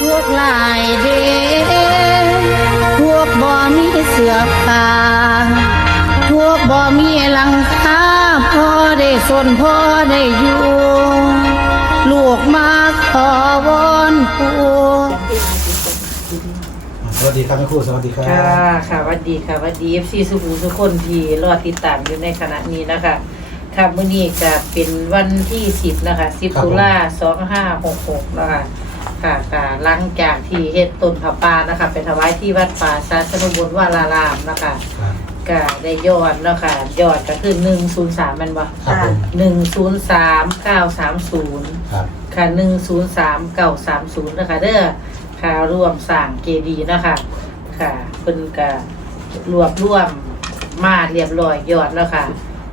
พวกลายเดพวกบ่มีเสือผ้าพวกบ่มีหลังคาพอได้สนพอได้อยู่ลูกมาขอวอนปู่สวัสดีครับแม่ครูสวัสดีครับค่ะค่ะหวัสดีค่ะหวัสดีเอฟซีสุภูทุกคนที่รอติดตามอยู่ในขณะนี้นะคะ ค่ะมื้อนี้ก็เป็นวันที่สิบนะคะสิบตุลาสองห้าหกหกนะคะ ค่ะค่ะหลังจากที่เฮ็ดต้นผาป่านะคะไปถวายที่วัดป่าสาสนุบุญวารารามนะคะครับก็ได้ยอดเนาะค่ะยอดก็คือหนึ่งศูนย์สามมันบ่ครับผมหนึ่งศูนย์สามเก้าสามศูนย์ครับค่ะหนึ่งศูนย์สามเก้าสามศูนย์นะคะเด้อค่ะร่วมสร้างเจดีย์นะคะค่ะเพิ่นก็รวบรวมมาเรียบร้อยยอดแล้วค่ะ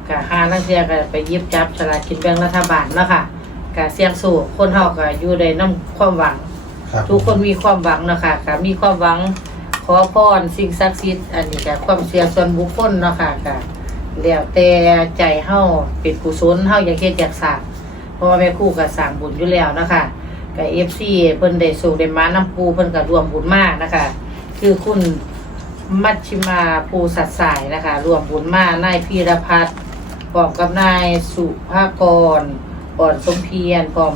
ค่ะห้านักเสียก็ไปหยิบจับฉลากกินแบ่งรัฐบาลแล้วค่ะ ก็เสี่ยงสูงคนเฮาก็อยู่ในน้ำความหวัง ครับทุกคนมีความหวังเนาะคะค่ะมีความหวังขอพรสิ่งศักดิ์สิทธิ์อันนี้ก็ความเชื่อส่วนบุคคลเนาะค่ะค่ะแล้วแต่ใจเฮาเป็นกุศลเฮาอยากเฮ็ดอยากสร้างเพราะว่าแม่ครูก็สร้างบุญอยู่แล้วเนาะค่ะกับ FC เพิ่นได้สู่ได้มาน้ำปูเพิ่นก็รวมบุญมากนะคะ คือคุณมัชชิมาภูสัตย์สายนะคะ รวมบุญมานายพีรพัฒน์พร้อมกับนายสุภากร อ่อนสมเพียรพร้อม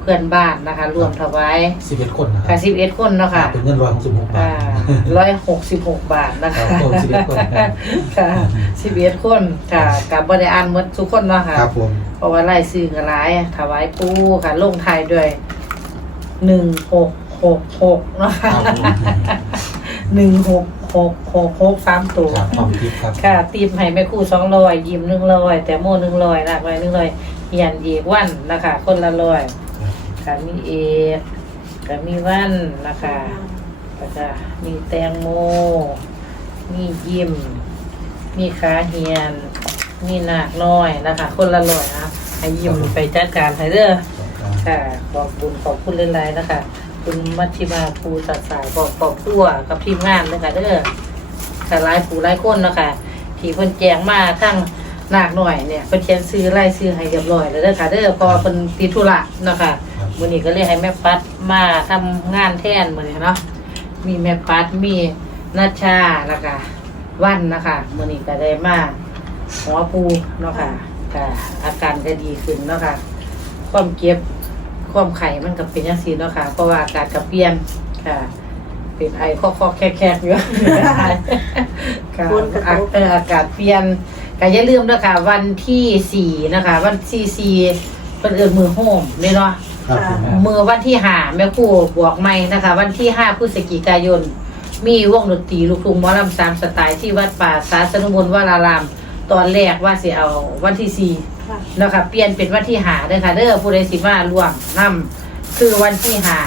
เพื่อนบ้านนะคะ รวมถวายสิบเอ็ดคนนะครัค่ะบสิบเอ็ดคนเนาะค่ะเป็นเงินร้อยหกสิบหกบาอ่าทร้อยหกสิบหกบาทนะครัคะบผม11คนครับ ค่ะสิบเอ็ดคนค่ะกับบริอ่านหมดทุกคนเนาะค่ะ ครับผมเพราะว่าไล่ซื้อกันหลายถวายปูค่ะลงไทายด้วยหนึ่งหกหกหกเนาะครัค่ะบผมหนึ่งหกหกหกหกสามตัว ครับความคิดครับ ค่ะตีมให้แม่ครู่สองร้อยยิ้มหนึ่งร้อยแต่โม่หนึ่งร้อยหนักไว้หนึ่งร้อย เหียนอีกวันนะคะ คนละร้อยค่ะมีเอกก็มีวันนะคะแล้วก็มีแตงโม มียิ้มมีขาเฮียน มีหนักน้อยนะคะ คนละร้อยนะให้ยิ้มไปจัดการให้เด้อค่ะขอบบุญขอบคุณหลายๆนะคะ คุณมัชชิมาภูสัตย์สายบอกขอบตัวกับทีมงานนะคะเด้อค่ะหลายผู้หลายคนเนาะคะที่เพิ่นแจงมาทั้ง หนักหน่อยเนี่ยเพิ่นเขียนซื้อไล่ซื้อให้เรียบร้อยแล้วเด้อค่ะเด้อเพอเพิ่นติดธุระเนาะค่ะครับมื้อนี้ก็เลยให้แม่ปัดมาทำงานแทนมื้อนี้เนาะมีแม่ปัดมีนัชชาแล้วก็วันนะคะมื้อนี้ก็ได้มาหัวปูเนาะค่ะก็อาการก็ดีขึ้นเนาะค่ะความเก็บความไข่มันก็เป็นจังซี่เนาะค่ะเพราะว่าอากาศก็เปลี่ยนค่ะเป็นไอคอกๆแคกๆอยู่ ค่ะฝนกระทบเอออากาศเปลี่ยน ก็อย่าลืมนะคะวันที่สี่นะคะ วันที่สี่เป็นเอินมือโฮมเนี่ยเนาะครับผมมือวันที่ห้าแม่ครู่บวกไม่นะคะ วันที่ห้าพฤศจิกายน มีวงดนตรีลูกทุ่งหมอลำสามสไตล์ที่วัดป่าสาสนุมนวาราราม ตอนแรกว่าสิเอาวันที่สี่นะคะเปลี่ยนเป็นวันที่ห้าเด้อค่ะเด้อผู้ใดสิมาร่วมนํคือวันที่ห้า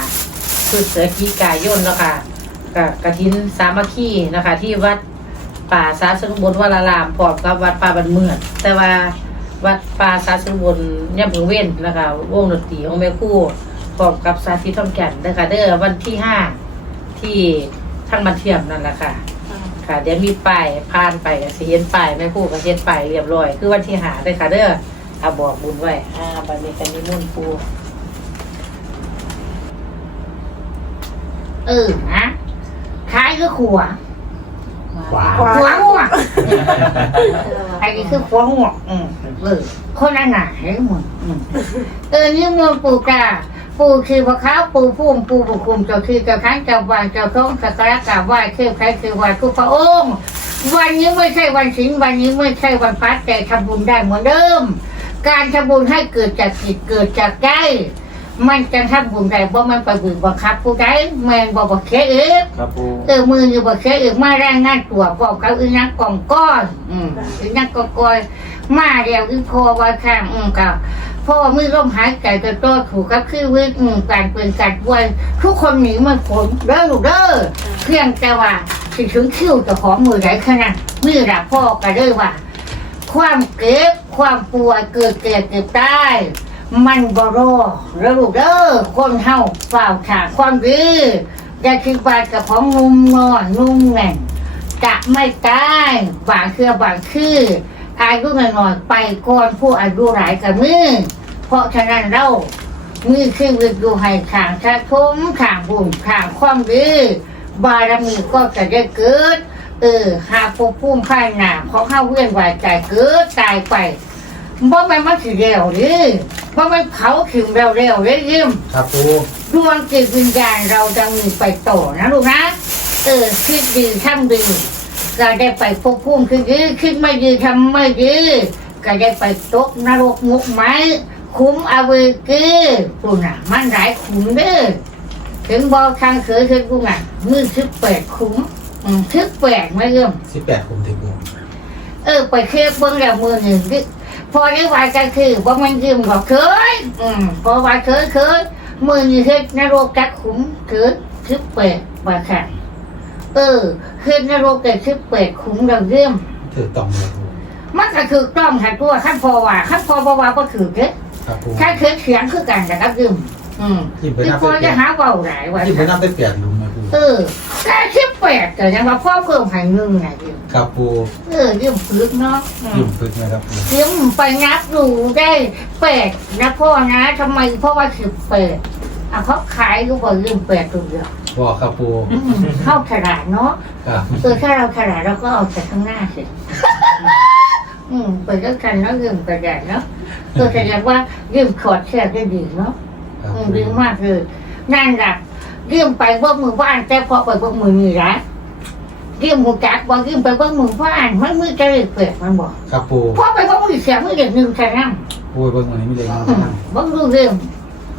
พฤศจิกายนเนาะค่ะกับกฐินสามัคคีนะคะ ที่วัด ป่าสาสนุบนวารารามพร้อมกับวัดป่าบันเมือดแต่ว่าวัดป่าสาสุบนย่ำพึงเว้นนะคะวงดนตรีของแม่คู่พร้อมกับสาธิตทองแก่นนะคะเด้อวันที่ห้าที่ทั้งบันเทียมนั่นแหละค่ะค่ะเดี๋ยวมีป้ายผ่านไปก็สิเห็นป้ายแม่คู่ก็เห็นป้ายเรียบร้อย คือวันที่หาเลยค่ะเด้อเอาบอกบุญไว้อ่าบันนี้กันนิมนต์ปูเออนะขายก็ขัว ขวาขัวหัวไอ้นี่คือขัวหัวอืมเออคนละหนาให้มึงอืมเออนี่มึงปูกาปูคือพระข้าวปูพุ่มปูบุคุมเจ้าคือเจ้าค้างเจ้าวานเจ้าท้องสักการะกราบไหว้คือใครคือไหว้ทุกพระองค์วันนี้ไม่ใช่วันสิงวันนี้ไม่ใช่วันพัดแต่ทำบุญได้เหมือนเดิม การทำบุญให้เกิดจากจิตเกิดจากใจ มันจะทำบุญได้เพราะมันไปบึงบังคับผู้ใดแมงบอกบอกเคเอ๊ะครับผมเออมืออยู่บอกเคเอ๊ะมาแรงงานตัวพร้อมกับอีนักกองก้อนอืมอีนักกองก้อยมาเดียวอีพอไว้ข้างอืมกับพ่อมือร่มหายใจจะโตถูกกับคือวิทย์อืมการเป็นการป่วยทุกคนหนีมันผลเด้อลูกเด้อเพียงแต่ว่าสิถึงคิวเจะของมือไหนขนาดมือรับพ่อกันเลยว่า ความเก็บความป่วยเกิดแก่เก็บได้ มันบรอแล้วลูกเด้อคนเฮาเฝ้าขาความดีอย่าคิดว่ากับของนุ่มนอนนุ่มแน่นจะไม่ตายบางคือบางคืออายุหน้อยๆไปก่อนผู้อายุหลายกับมือเพราะฉะนั้นเรามีชีวิตอยู่ให้ขางชาทมขางบุญขางความดีบารมีก็จะได้เกิด เออหากภพภูมิภายหน้าของข้าเวียนวายใจเกิดตายไป บ่แม่นมันสิเร็วหรือบ่แม่นเผาถึงเร็วๆเลยยิ้มครับปูดวงจิตวิญญาณเราจะมีไปต่อนะลูกนะเออคิดดีทำดีก็ได้ไปพบพุ่มคือดีคิดไม่ดีทำไม่ดีก็ได้ไปตกนรกมุกไม้คุ้มอาเวกีปุ่นอะ มันหลายขุมเด้อถึงบอกทางเขยคือกูอะมือทึกแปดขุมอืมทึกแปดไม่เริ่มสิบแปดผมถึงปูเออไปเคลียร์เบิ้งแล้วมือหนึ่งดิ พอได้วายกันคือว่ามันยืมบอกเคยอืมพอวายเคยเคยมือนี่เฮ็ดนรกกัดขุมเกิดทึบเป็ดว่าค่ะเออเฮ็ดนรกแต่ทึบเป็ดขุมเราเยี่ยมถือตองเลยปูมันก็คือต้องหันตัวขั้นพอว่าขั้นพอบ่ว่าก็ถือเด้ครับปูขั้นเคยเขียงคือกันกับยืมอืมยิ้มไปที่น้ำพอได้เปลี่จะยนหาเบาหลายว่ายิ้มไปน้ำได้เปลี่ยนลุงไหมปู เออแค่ทึบเป็ดแต่ยังว่าพ่อเพิ่มให้หนึ่งไงยืมครับปูเออยืมฝึกเนาะอืมยิ้มพึกนะครับปูเดี๋ยวไปนับดูได้แปดนะพ่อนะทำไมเพราะว่าสิบแปดอะเขาขายก็บอกลืมแปดตัวเดียวบอกครับปูอืมเข้าฉลาดเนาะครับเออถ้าเราฉลาดเราก็เอาจากข้างหน้าสิ อืมเปิดแล้วกันเนาะยืมกระดาษเนาะเออแสดงว่ายืมขอดแค่ได้ดีเนาะ ครับอืปูมดีมากเลยนั่นแหละ ยืมไปเบิ้งมือบ้านแต่พอไปเบิ้งมือนี่ละยืมหูจักบอกยืมไปเบิ้งมือบ้านมันมือจะเลยเปิดมันบอกครับปูพอไปเบิ้งมือเสียมือเด็กหนึ่งแค่นั้นปูเบิ้งวันนี้ไม่ได้เงินอืมนั่งบังรู้เรื่อง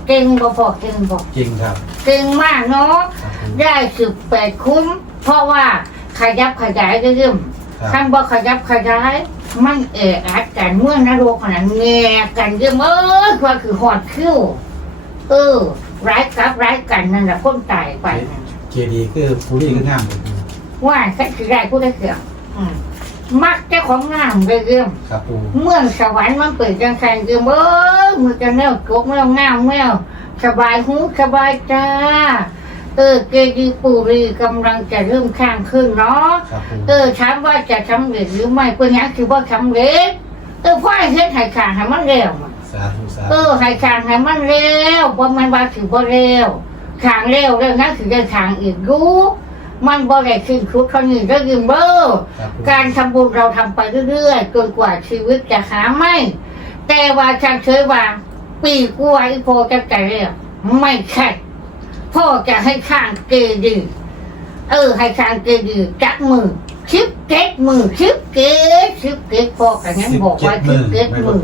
เก่งบ่พอเก่งบ่จริงครับ เก่งมากเนาะครับปูได้สิบแปดคุ้ม เพราะว่าขยับขยายเรื่องครับท่านบ่ขยับขยายมันเอะอัดกันเมื่อนรกขนาดแง่กันเยอะเอ้ยว่าคือหอดคิ้วเออ ร้ายกับร้ายกันนั่นแหละคนตายไปนั่นเจดีคือปูรี่ก็งามเลยปูว่าแค่คือได้ผู้ได้เกี่ยวอืมมักเจ้าของงามเลยเรื่องครับปูเมื่อสวรรค์มันเปิดจังแสงคือเอ้ยมือจะแมวกกแมวงามแมวสบายหูสบายตาเออเกดีปูรีกำลังจะเริ่มข้างขึ้นเนาะครับปูเออถามว่าจะสำเร็จหรือไม่เป็นยังคือว่าสำเร็จเออพ่อให้เฮ็ดให้ขางให้มันเร็วอะ สาธุสาเอธุอให้ขางให้มันเร็วเพราะมันว่าถือว่าเร็วขางเร็วแล้วนั่นคือได้ขางอีกรู้มันบ่ได้ขึ้นคุดเขานี่ก็ยืมเบ้อครับปูการทำบุญเราทำไปเรื่อยๆจนกว่าชีวิตจะหาไม่ แต่ว่าฉันเคยว่าปีกว่าอีโพจะแก่แล้วไม่ใช่พ่อจะให้ข้างเกดีเออ ให้ข้างเกดีจักมือ ชิปเก็ตมือชิปเก็ตชิปเก็ตพ่อกันนั้นบอกว่าชิปเก็ตมือ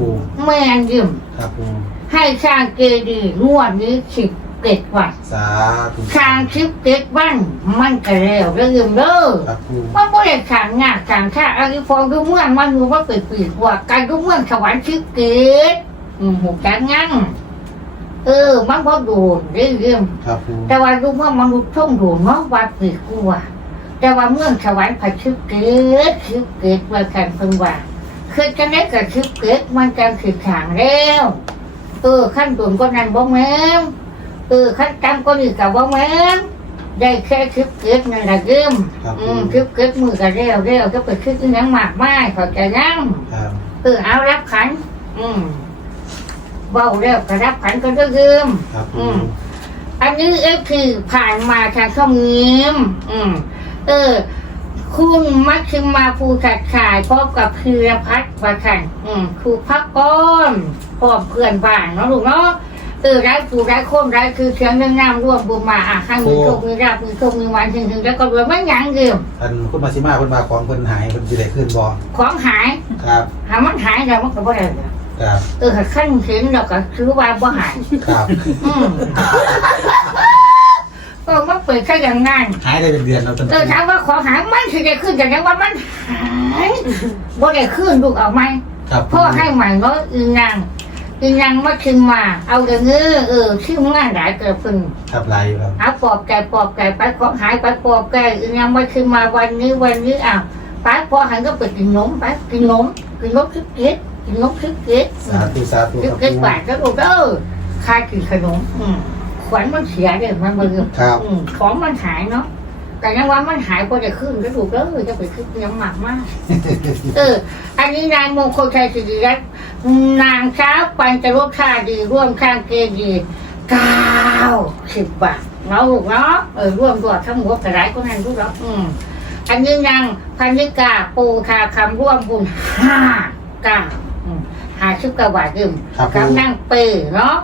แม่นยืมครับปูให้ข้างเกดีงวดนี้ชิปเก็ตวันสาธุข้างชิปเก็ตวัน มันก็แล้วแล้วยืมเด้อครับปูมันบ่ได้ขางงากขางข้าอันนี้ฟองดูเมืองมันรู้ว่าเปิดปีกว่าการดูเมืองสวรรค์ชิบเกตอืมหูจักงั้งเออ มันบ่โดนเรื่องเรื่องครับปูแต่ว่าดูเมืองมันรู้ช่องโดนเนาะว่าปีกว่า แต่ว่าเมืองสวรรค์ผัดชิบเกตชิบเกตว่ากันเพิ่งว่าคือจะได้กับชิบเกตมันกันคือขางแล้วเออขั้นโดนก็นั่นบ่แม่นเออขั้นจำก็นี่กับบ่แม่นได้แค่ชิบเกตนั่นแหละเริ่มครับอืปูมคือเกิดมือกันเร็วเร็วก็เปิดขึ้นอีหยังมากมายเขาใจยังครับเออเอารับขัน อืมเบาเร็วก็รับขันก็เริ่มครับปูอืมอันนี้เอฟคือผ่านมาทางช่องเงียมอืม เออ คุณมัชชิมาภูขัดขายพร้อมกับพีรพัฒน์ประคันอืมครูพักก้อนพร้อมเพื่อนบ้านเนาะลูกเนาะเออร้ายปูร้ายโคมร้ายคือเสียงเรื่องน้ำร่วมบุญมาอะข้างมีโชคมีราบมีโชคมีวันถึงถึงแล้วก็รวยไม่ยั้งเดิมอันคุณมาซิมาคุณมาของเพิ่นหายเพิ่นสิได้ขึ้นบ่ของหายครับหามันหายแล้วมันก็บ่ได้เลยครับเออขั้นเห็นเราก็ถือว่าบ่หายครับอืม เออมันเปิดแค่อย่างงั้นหายได้เป็นเดือนแล้วท่านเออถามว่าของหายมันสิได้ขึ้นแต่ยังว่ามันหายบ่ได้ขึ้นลูกเอาไหมครับพ่อให้ใหม่เนาะอีนางอีนางมาขึ้นมา เอาเด้อเงอเออชื่อง่ายหลายเกิดพึ่งครับลายอยู่ครับเอาปอบแก่ปอบแก่ไปของหายไปปอบแก่อีนางมาขึ้นมาวันนี้วันนี้อ้าวไปพอหันก็ไปกินนมไปกินนมกินนมคิดเก็ดกินนมคิดเก็ดสาธุสาธุคิคดรับเก็ดปูบาทแล้วลูกเด้อค่ากินขนมอืม ขวัญมันเสียเด้มันบ่ลืมครับ อืมของมันหายเนาะแต่ยังว่ามันหายพอจะขึ้นก็ถูกแล้วจะไปขึ้นยังหมักมาก เออ อันนี้นายมงคลชัยสิริรัตน์นางเช้าปัญจโรคาดีร่วมข้างเกดีเก้าสิบบาทเนาะลูกเนาะเออร่วมตัวทั้งหมดกระไรก็นั่นลูกเนาะอืมอันนี้นางพันิกาปูทาคำร่วมบุญห้าเก้าอืมหาชิบกระบาดยืมครับปูกับนั่งเปย์เนาะ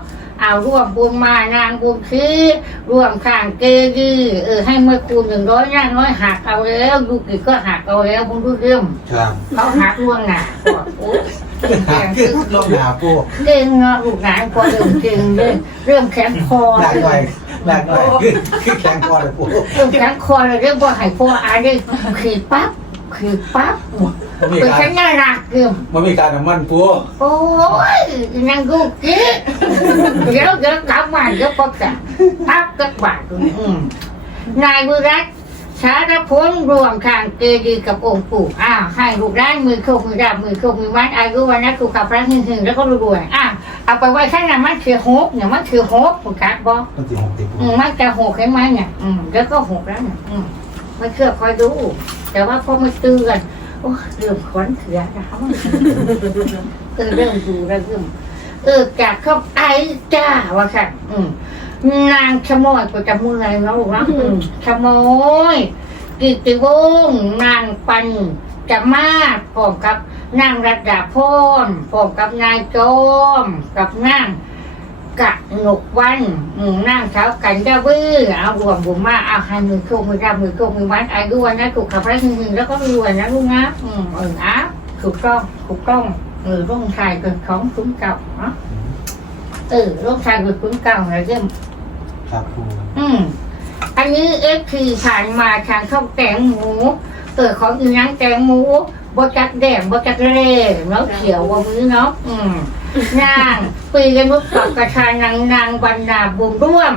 เอาร่วมบุญมานางบุญคือร่วมข้างเกยือเออให้เมื่อคูณหนึ่งร้อยย่างน้อยหักเอาแล้วดูกี่ก็หักเอาแล้วบุญรู้เรื่องครับเขาหักล่วงหน้าก่อนโอ้ยคือลงหนาปูเก่งเนาะลูกหลานพอเริ่มเก่งเรื่องเรื่องแข็งคอหนักหน่อยเลยหนักหน่อยคือคือแข็งคอเลยปูเรื่องแข็งคอเลยเรื่องว่าให้พ่ออ่านได้คือปั๊บคือปั๊บ มันมีเป็นการฉันน่ารักเกิมมันมีการน้ำมันปูโอ้ยนางกูกิ๊กเดี๋ยวเดี๋ยวกลับมาเดี๋ยวก็กลับปั๊บก็บาดอืมนายวิรัตสารพลรวมทางเกดีกับองค์ปู่อ้าวให้ลูกด้านมือโคกมือดาบมือโคกมือมัดอายุวันนั้นถูกขับพระหึ่งหึ่งแล้วก็รวยๆอะเอาไปไว้ข้างหน้ามันคือหกเนี่ยมันคือหกถูกคัดบอมันติดหกติดปูอืมมันจะหกเห็นไหมเนี่ยอืมแล้วก็หกแล้วเนี่ยอืมไม่เชื่อคอยดู แต่ว่าพอมาเตือน โอ้เริ่มขวัญเสียนะคะเออเริ่มดูแล้วเริ่มเออจากเข้าไอ้จ้าว่าค่ะ อืมนางขโมอยก็จะมืออะไรเนาะลูกเนะอืมขโมยกิติวงศ์นางปันจะมาพร้อมกับนางรัตดาพรพร้อมกับนายโจมกับนาง กะหนกวันอืมนั่งเช้ากันเจ้าบื้อเอารวมบุญมาเอาให้มือโคกมือดำมือโคกมือวัดอายุวันนะถูกขับไล่หนึ่งแล้วก็รวยนะลูกนะอืมเอออะถูกต้องถูกต้องเออร่งชายเกิดของคุ้มเก่าเนาะเออร่งชายเกิดคุ้มเก่าอะไรเรื่องครับปูอืมอันนี้เอฟคือผ่านมาทางข้าวแกงหมูเออของอีนังแกงหมูบจักแดงบจักเล่เนาะเขียวว่ามือเนาะอืม นางปีกันมุกกับกระชานางนางบรรดาบุญร่วม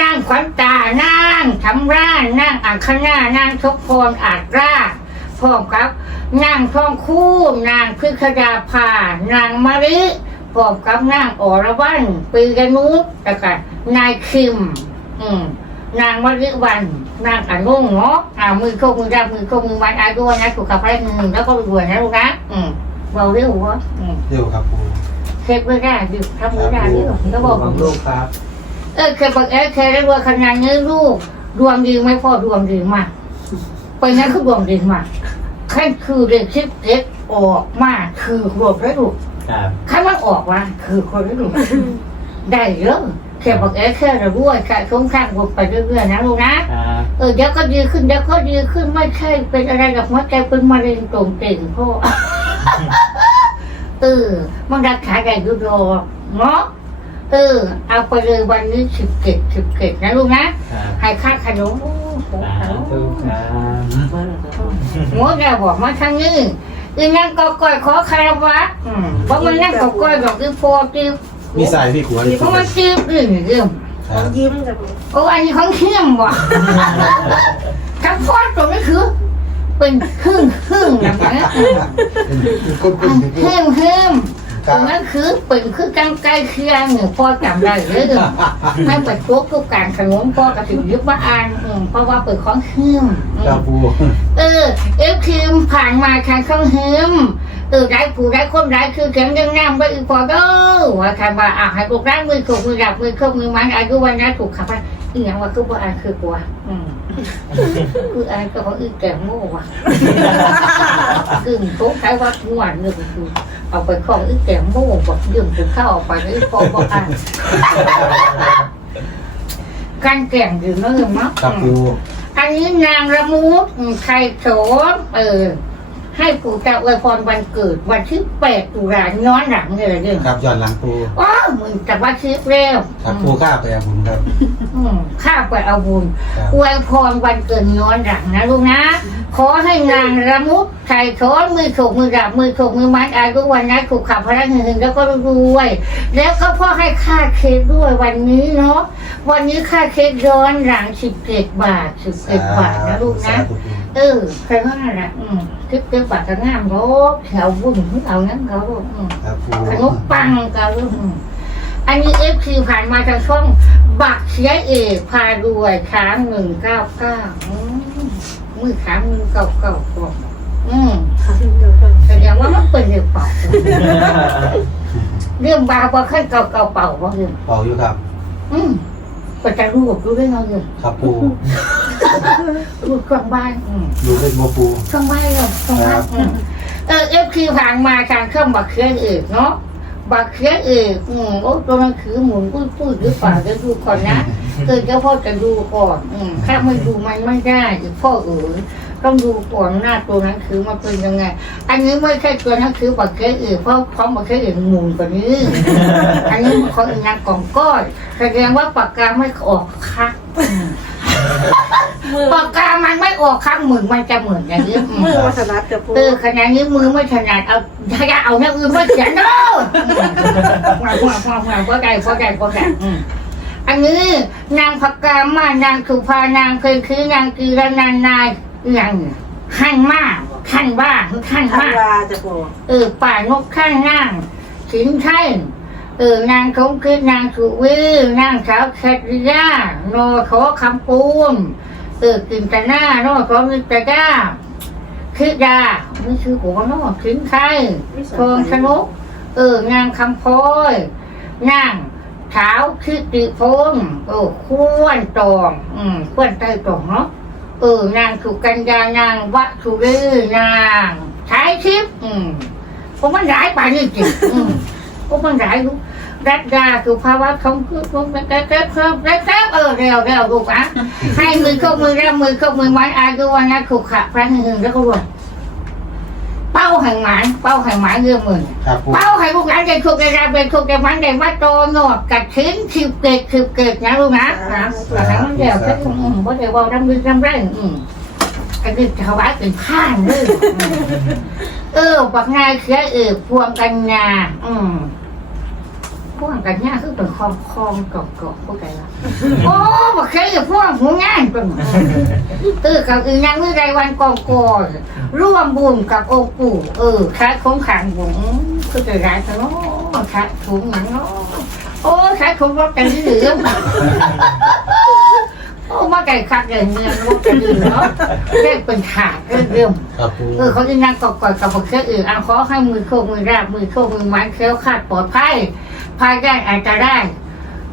นางขวัญตานางทำร่านนางอังคณานางทกพรอาจราพร้อมกับนางทองคู่ นางพิคดาภานางมะลิพร้อมกับนางอรวรรณปีกันมุกแล้วก็นายคิม อืมนางมะลิวัน นางอนุเนาะอ่ามือโคกมือดามือโคกมือมันอาด้วยนะสุขภาพหนึ่งแล้วก็รวยนะลูกนะอืมเราเรียว่าอืมเร็วครับปู เช็คไม่ได้ดิทำไม่ได้ดิก็บอกของลูกครับ เออเคยบอกเออเคยได้รวยขนาดนี้ลูกดวงดีไหม่พ่อดวงดีมากไปนั้นคือดวงดีมากขั้นคือเด็กคิดเล็กออกมาคือรวมได้ลูกครับขั้นมันออกมาคือคนได้ลูกได้เยอะแค่บอกเออแค่เรารวยแค่คุ้มข้างบวกไปเรื่อยๆนะลูกนะครับเออเดี๋ยวก็ดีขึ้นเดี๋ยวก็ดีขึ้นไม่ใช่เป็นอะไรกับหัวใจเป็นมะเร็งตรงเต่งพ่อ เออ มันรักษาได้อยุโรเนาะเออ เอาไปเลยวันนี้สิบเจ็ดสิบเจ็ดนะลูกนะครับให้ค่าขนมสาธุครับหัวแกบอกมาทางนี้อีนั่นก็ก้อยขอคารวะอืมเพราะมันนั่นก็ก้อยดอกคือพอจีบมีสายมีขวดเพราะมันจีบอื่นเรื่องครับยิ้มกับโอ้อันนี้ของเที่ยงว่ะทั้งพอดตรงนี้คือ เป็นครึ่งครึ่งนะมันเป็นคนเป็นปูเพิ่มเพิ่มคตรัรบงนั้นคือเป็นคือกังไกลเคียงเนี่ยพ่อจำได้เลยเด้อให้ไปทุกทุกการขนมพ่อกระถิ่นยึดว่าอ่านอืมเพราะว่าเปิดของหืมอืครับมปูเออเอฟคิมผ่านมาทางข้างหืมเออได้ผู้ได้คนได้คือแข็งยังน้ำไปอีกพอเด้อว่าทำว่าอะให้ลูกร้านมือถูกมือดับมือเข้ามือมันอายุวันนั้นถูกขับไป อีกอย่างว่าคือว่าอ่านคือกว่าอืมคืออ่านก็ของอีกแก่โม่ว่ะกึ่งโต๊ะใช้วัดงวนหนึ่งคือเอาไปของอีแกงโม่บอกยืมถึงเข้าเอาไปนี่พอบอกอ่านการแก่งอยู่เนื่องมั้งครับปู อันนี้นางระมุดอืมไข่โสมเออ ให้ปู่จะอวยพรวันเกิด วันที่แปดตุลาย้อนหลังเลยเรื่องครับย้อนหลังปูว้าวมึงจะว่าคิดเร็วครับปูข้าไปอาบุญครับอืมข้าไปเอาบุญครับอวยพรวันเกิดย้อนหลังนะลูกนะขอให้นางระมุดไข่ช้อนมือถูกมือดับมือถูกมือมัดอายุวันนั้นถูกขับพระหนึ่งแล้วก็รวย แล้วก็พ่อให้ค่าเค้กด้วยวันนี้เนาะวันนี้ค่าเค้กย้อนหลังสิบเจ็ดบาทสิบเจ็ดบาทนะลูกนะสาธุปูเออใครว่าน่ะอืม สิบเจ็ดบาทก็งามโลกแถวบุญเอางั้นเขาลูกอืมครับปูขนมปังกับลูกอืมอันนี้เอฟซีผ่านมาทางช่องบักเสียเอกพารวยค้างหนึ่งเก้าเก้ามือค้างมือเก้าเก้าก่อนอืมแสดงว่ามันเป็นเรื่องเป่าเรื่องบาว่าขั้นเก่าเก่าเป่าว่าเรื่องเป่าอยู่ครับออืมก็จะรูปดูด้วยเนาะเลยครับปู รูปเครื่องบ้านอืมดูเล่นโมปูเครื่องบ้านเหรอเครื่องบ้านอืมเออเอฟคือผ่านมาทางเครื่องบักเครื่องอื่นเนาะบักเครื่องอื่นอืมโอ้ตัวนั้นคือหมุนปุ้ยปุ้ยหรือเปล่าจะดูก่อนนะเออเจ้าพ่อจะดูก่อน อืมถ้าไม่ดูมันไม่ได้อีกพ่อเอ๋ยต้องดูก่อนหน้าตัวนั้นคือมันเป็นยังไง อันนี้ไม่ใช่ตัวนั้นคือบักเครื่องอื่นเพราะเพราะบักเครื่องอื่นหมุนกว่านี้ อันนี้มันของอีกงานกล่องก้อยแสดงว่าปากกาไม่ออกคัก ปากกามันไม่ออกคักหมึกมันจะเหมือนอย่างนี้อืมมือวัฒนัดจะพูดเออขนาดนี้มือไม่ถนัดเอาถ้าจะเอาเนี่ยอื่นไม่เขียนเนาะมามามามาพอใจพอใจพอใจอืมอันนี้นางพักกามานางสุภานางเคยคือนางกีรนานนายอย่างขั้นมากขั้นบ้าขั้นทันมากวาจะพูดเออป่านกข้างนางสินไทย เออนางคงคือนางสุวีนางสาวแคทริยาโนโถคำปูนเออกินตาหน้าโนโถมิตรดาคือยาไม่ชื่อหัวโนสินไทยทองชนกเออนางคำพลอยนางเท้าวคิติพงศ์เออควรตอง อืมควรใจตองเนาะเออนางสุกัญญานางวัตุรีนางใช้ชิปอืมพวกมันร้ายป่านนี้จริงอืมพว กมันร้ายรู้รัตดาสุภาวะคำคือพวกมันแก๊บแก๊บแก๊บแก๊บแก๊บเออเร็วเร็วลูกอะให้มือเข้ามือแล้วมือเข้ามือไม้อายุวันนั้นขุขะพระหนึ่งแล้วก็รวยเป้าแห่งหมานเป้าแห่งหมานเรื่องมือครับปูเป้าให้ลูกหลานได้คุกได้ราเป็นคุกได้มันได้ว่าโตหนวดกัดชิ้นคิวเกตคิวเกตนะลูกนะนะแต่ทั้งมันเดียวก็อืมว่าได้ว่าดำมือดำแรงอืมอันนี้ถวายเป็นข้านเลยอืมเออปักงายเสียเออพวงกันงาอืม พวงกันงาคือเป็นคลองคลองกรอบกรอบพวกไงล่ะโอ้บักเคยพวงหัวงานเป็นเออกับอีนางมือใดวันกองกอนร่วมบุญกับองค์ปู่เออค้าคงขังบุญคือจะร้ายซะเนาะค้าถุงหนังเนาะโอ้ค้าถุงรถกันที่เหลือโอ้มาไก่คักเลยเงินรถกันเหลือเนาะเรียกเป็นขาดเรื่องเรื่องครับปูเออเขาจะนั่งกอดกอดกับพวกเครื่องอื่นอะขอให้มือโคกมือราบมือโคกมือไม้เคลี้ยวคลาดปลอดภัย ภายได้อาจจะได้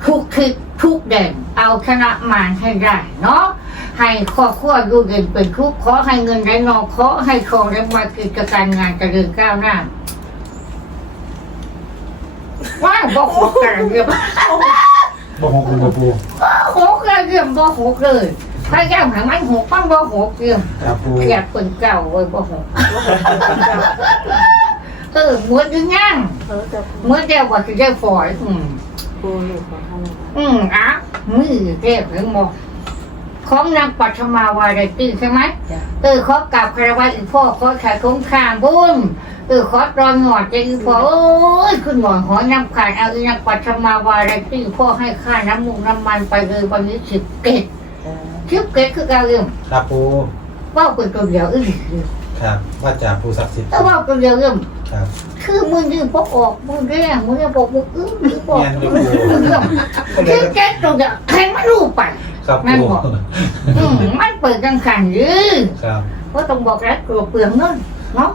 ทุกทิศทุกเด่นเอาชนะมารให้ได้เนาะให้ครอบครัวอยู่เด่นเป็นทุกข์ขอให้เงินได้นองขอให้คองได้มากิจการงานเจริญก้าวหน้าว้าวบอกหกกันเรียบบ่หกเลยโมปูหกเลยเรียบบอกหกเลยพยายามให้มันหกปั้งบอกหกเรียบครับปูเกลียดคนเก่าเว้ยบอกหก เออเหมือนยังงั้งเขาจะหมือนเดียวว่าคือได้ฝอยอืมพูดลูกของท่านอืมอะมือเรียบหรือหมอของนางปัทมาวาไรตี้ใช่ไหมเออขอกลับคารวะอีกพ่อขอขายคุ้มข้างบุญเออขอตอนหงอดจะอีพ่อโอ้ยคุณหมอหอน้ำขาดเอาอีนางปัทมาวาไรตี้พ่อให้ค่าน้ำมูกน้ำมันไปเลยวันนี้สิบเกตสิบเกตคือการเรื่องครับปูว่าเป็นตัวเดียวอือ ครับว่าจากปูศักดิ์สิทธิ์แต่ว่าตัวเดียวเรื่องครับ คือมึงยืนพกออกมึงแรงมึงจะบอกมึงอื้อมึงบอกแม่นอยู่เรื่องคือแกตัวเดียวใครไม่รู้ไปครับนั่นปูบอกอืมมันเปิดกันขันยือครับก็ต้องบอกแล้วกลัวเปลืองเงินเนาะ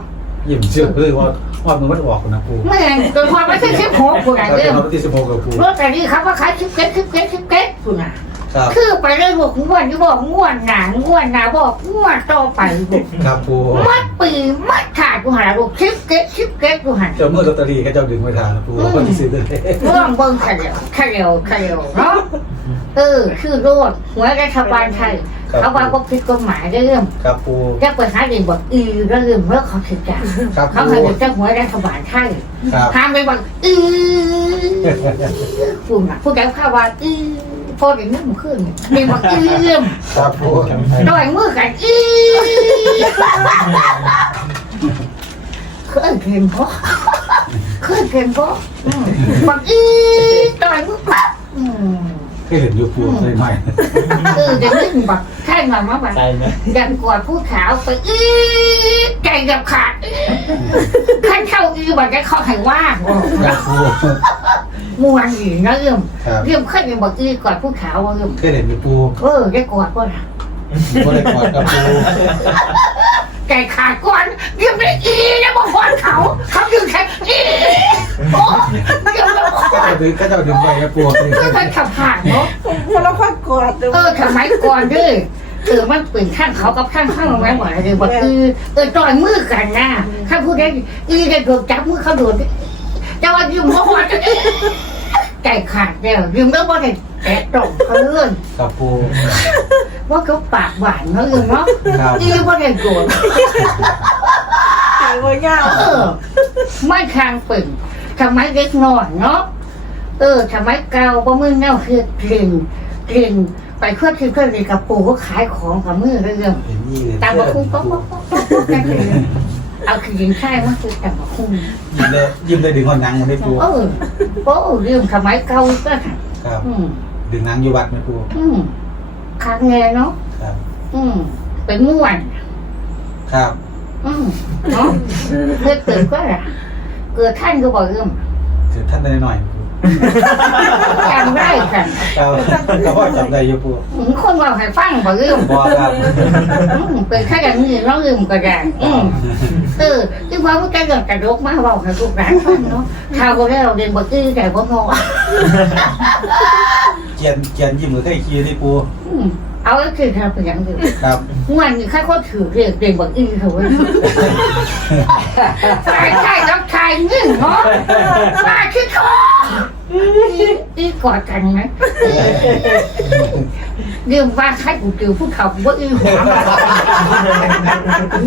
ยิ้มเชื่อคือว่าว่ามันมันออกนะปูไม่งั้นจนพอไม่ใช่ชิปหกคุณคอะรับเรื่เป็อนงวันที่สิบหกกับปูรถแต่นี่ครับว่าขายชิปเก็ตชิปเก็ตชิปเก็ตคุณอะ ครับคือไปเรื่อยบอกง่วนที่บอกง่วนหนาง่วนหนาบอกง่วนต่อไปบอกครับปูมัดปีมัดขาดกูหาลูกชิปเก็ตชิปเก็ตกูหันเจ้าเมื่อลอตเตอรี่เขาเจ้าดึงไว้ทานปูวันที่สิบเลยเรื่องเบิ้งขะเดียวขะเดียวขะเดียวเนาะเออคือโรดหัวรัฐบาลไทยเขาว่าพวกผิดกฎหมายเรื่องครับปูจะเปิดหาเด็กบอกอีเรื่องเมื่อเขาถึงจังครับเขาปูเคยเป็นเจ้าหัวรัฐบาลไทยครับทำไปบอกอีฝุ่นอะผู้ใดข้าว่าอีพ อเด็กนึกมันขึ้นเด็กบอกอีเรื่องครับปูดอยมือกันอีเคยเห็นปะเคยเห็นปะอืมบอกอีดอยมือปั๊บอืมเคยเห็นอยู่ปูใช่ไหมเออเดี๋ยวนี้แบบแค่หน่อยมาแบบใช่ไหมยันกอดผู้ขาวไปอีใจกับขาดอีขั้นเข้าอีบัดจะเข้าให้ว่างครับปู มวนอีนะเรื่องครับเรื่องขึ้นยังบอกอีกอดผู้ขาวว่าเรื่องเคยเห็นอยู่ปูเออได้กอดป่ะล่ะบ่ได้กอดกับปูไก่ขาดก่อนยังไม่อีนะบอกก่อนเขาเขาดึงแค่อีโอ้ยังไม่พอก็เจ้าดึงก็เจ้าดึงไปนะปูก็มันขับผ่านเนาะพลังพักกอดเดี๋ยวเออสมัยก่อนเด้อเออมันปืนข้างเขากับข้างข้างแม่หวานเลยว่าคือเออต่อยมือกันนะถ้าพูดได้อีได้โดนจับมือเขาโดนแต่ว่ายืมเขาหัวจะ ไก่ขาดเนี่ยยืมแล้วว่าไก่แตะตรงเขาเลื่อนครับปูว่าเขาปากหวานเนาะยืมเนาะครับอีว่าไก่โกรธไก่วัวย่าเออไม่ทางปืนทำไมเล็กน้อยเนาะเออทำไมเก่าบ่มือเน่าคือกลิ่นกลิ่นไปเพื่อที่เพื่อนในกระปูก็ขายของกับมือเรื่องเห็นยี่เลยตามมาคุ้มป๊อกป๊อกป๊อกป๊อกป๊อกกัน เลยเอาคือยิงใช่ว่าคือตามมาคุ้มยิ้มเลยยิ้มเลยดึงคนนังมันได้ปูเออโอ้เรื่องสมัยเก่าก็ค่ะครับ อืมดึงนังอยู่วัดไหมปูอืมคางแงเนาะครับ อืมเป็นม่วนครับ อืมเนาะเพื่อเกิดก็ล่ะเกิดท่านก็บอกเรื่องถือท่านได้หน่อยปู จำได้ค่ะเราเราก็จำได้อยู่ปูอืมคนบอกให้ฟังบอกเรื่องบอครับอืมเป็นแค่อย่างนี้เราลืมก็ได้อืมเออที่ว่าผู้ใจเกิดกระดกมาบอกให้ลูกหลานฟังเนาะข่าวก็ได้เราเรียนบอกอื้อแต่บ่งอเกียนเกียนยิ้มหรือใครขี้ที่ปูอืมเอาก็คือทำเป็นอย่างอื่นครับวันนี้ข้าก็ถือเรียกเรียนบอกอื้อเขาไว้ใช่ใช่ต้องชายเงื่อนเนาะมาคิดคออีกอดกันไหมเรื่องว่าใครกูเจอผู้เขาว่าอื้อหัว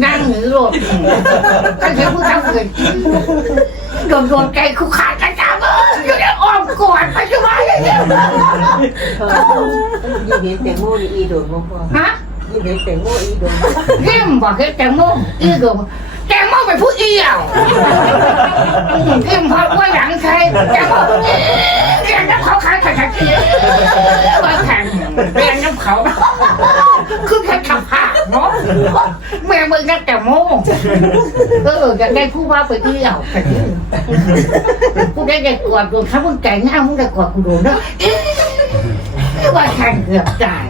นั่งหรือโลดก็เจอผู้เขาเกิดโดนโดนใจคุกขาดกันจ้าเบออยู่ในอ้อมกอดไปช่วยอย่างเงี้ยยิ่เห็นแตงโม่อีโดนบ่พอฮะยิ่เห็นแตงโม่อีโดนเยี่ยมบอกให้แตงโม่อีก งแตงโมเป็นผู้เอี่ยวเยี่มพอว่าหลังใครแตงโมเรียนน้ำเขาขายขายขายว่าแข่งเรียนน้ำเขาคือแค่ขับผ่าเนาะแม่มึงนักแตงโม่เอออยากได้ผู้ว่าไปเอี่ยวผู้ได้ได้กอดโดนถ้ามึงใจง่ามึงได้กอดกูโดนเนาะว่าแข่งเกือบตาย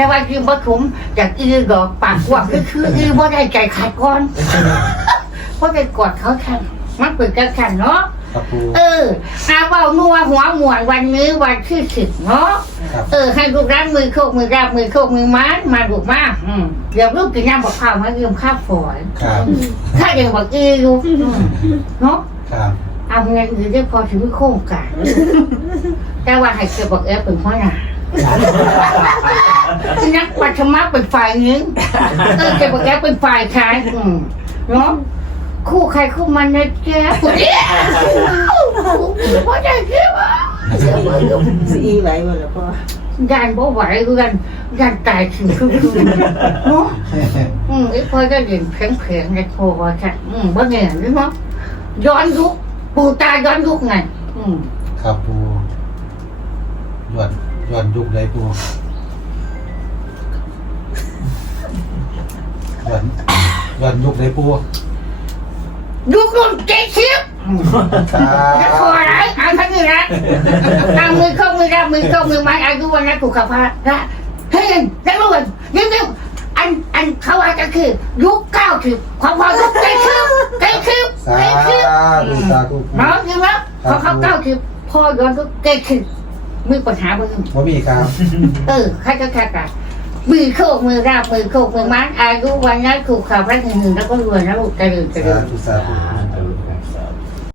แต่ว่าคือบ่ถุมจากอีดอกปากกว้างคือคืออีบ่ได้ใจขาดก่อนเพราะได้กอดเขาทันมันเปิดกันขันเนาะครับปูเอออาเว่านัวหัวหมวนวันนี้วันที่สิบเนาะครับเออให้ลูกร้านมือโคกมือราบมือโคกมือม้านมาลูกมาอืมเดี๋ยวลูกกินน้ำบอกข้าวมาเยี่ยมข้าวฝอยครับข้าเดี๋ยวบอกอีลูกอืมเนาะครับเอาเงินอื่นได้พอถึงโครงการแต่ว่าให้เกิดบอกเอฟเป็นพ่อหน้า นักปัทมาเป็นฝ่ายหนึงเออแกบอกแกเป็นฝ่ายชายอืมเนาะคู่ใครคู่มันนะแกผู้เดียวว่าจะเกี่ยวะสิอีไหวบ่ล่ะพ่อยานบ่ไหวเพื่อนยานตายถึงคือคือเนาะอืมไอ้พ่อจะเรียนเพียงเพียงในโพว่าค่ะอืมบ่เนี่ยหรือเนาะย้อนยุคปู่ตาย้อนยุคไง อืมครับปูหยวนหยวนยุกเลยปู ยวนหยวนยุกเลยปูยุครุ่นเจ๊ชิบครัจะขอบอะไรอ่านทั้งนี้นะเอามือเข้ามือรับมือเข้ามือไม้อายุวันนั้นถูกขับพาละเฮ้ยนักรวนยิ่งยิ่งอันอันเขาอาจจะคือยุคเก้าคือความพอยุคเก้าคือเก้าคือสาเก้าคือธุสาธุน้องจริงแล้วพอเขาเก้าคือพ่อย้อนยุคเก้าคือมือปัญหามือบ่มีครับ เออใครก็แค่กัน มือโคกมือราบมือโคกมือมันอายุวันนั้นถูกข่าวพาหนึ่งแล้วก็รวยนะลูกเจริญเจริญ สาธุสาธุ